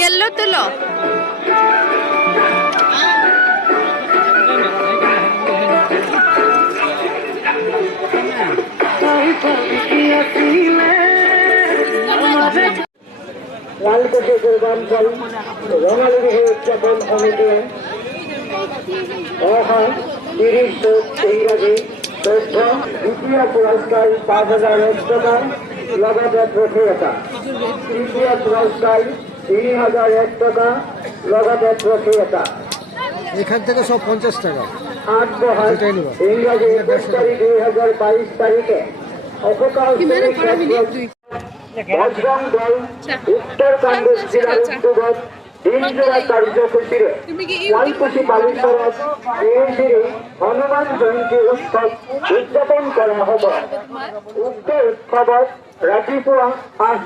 Yellow तो लो লালকুঠি পূর্বাঞ্চল রঙালী বিহু উদযাপন সমিতিয়ে অহা 30 ইংরাজি 14 দ্বিতীয় পুরস্কার 5,001 টাকা নগদ প্রক্রিয়তা, তৃতীয় পুরস্কার 3,001 টাকা নগদ প্রক্রিয়তা। এখান থেকে সব 50 টাকা। 8 বহাল ইংরাজি 21 তারিখ 2022 তারিখে অপকাল বজরং দল উত্তরকান্ড জেলার অন্তর্গত দিনজোড়া কার্যসূচিরে লালকুঠি বালিসড়ক এএনসির হনুমান জয়ন্তী উৎসব উদযাপন করা হবে। উক্ত উৎসবত ৰাতিপুৱা 5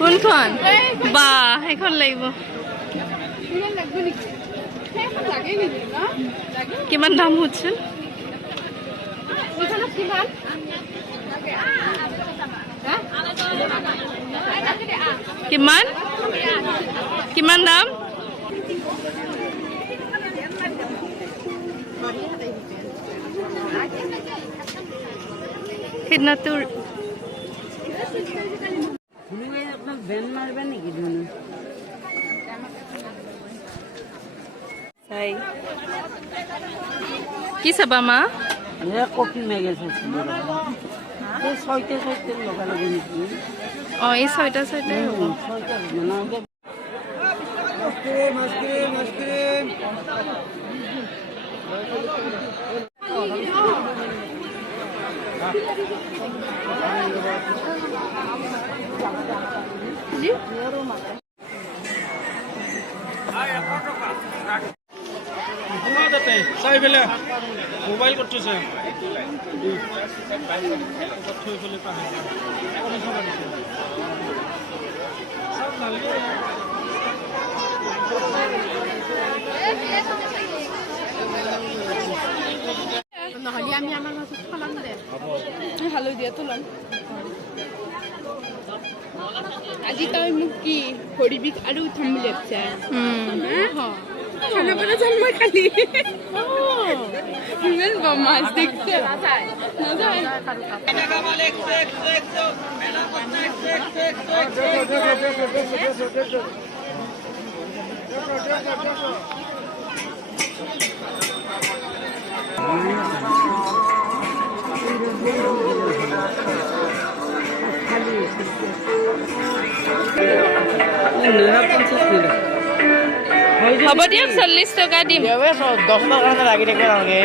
কোনখন বা সেইখন লাগিব কিমান দাম হচ্ছে কিমান কিমান দাম সেইদিনা তোৰ কি চাবা মা কফি মেগেজ ছয়টা লগালগি নেকি অঁ এই ছয়টা চাই পেলে মোবাইল করতেছে নহ'লে আমি আমাৰ মাজত খলাম দে হালৈ দিয়া তোলাম আজি তই মোক কি ভৰি বিষ আৰু উঠাম বুলি ভাবছা খানা পৰা যাম মই খালি ইমান বমাজ দেখছে হ'ব দিয়ক 40 টকা দিম 10 টাকা লাগি থাকে নালাগে